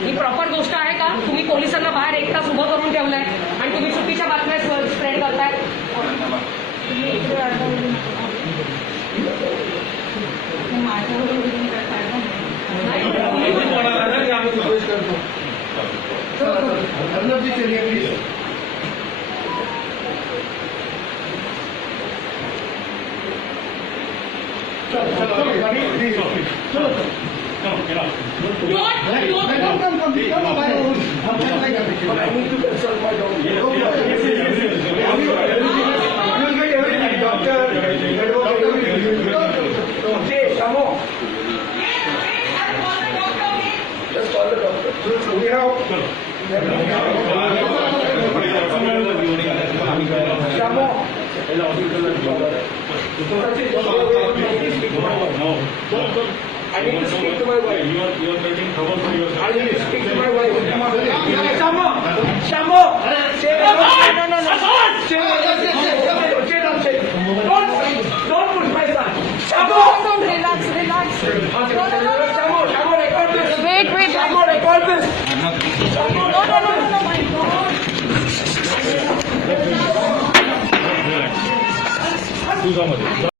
ही proper गोष्ट आहे का? तुम्ही पोलिसांना बाहेर 1 तास उभं करून ठेवलंय आणि तुम्ही चुकीच्या बातम्या स्प्रेड करताय. Just call the doctor. I need to speak to my wife. You are making trouble for yourself. I need to speak to my wife. Shamo! Don't push my son. Shamo! Relax. Shamo, record this. Wait. Shamo, record this. No, my God. तुझ्यामध्ये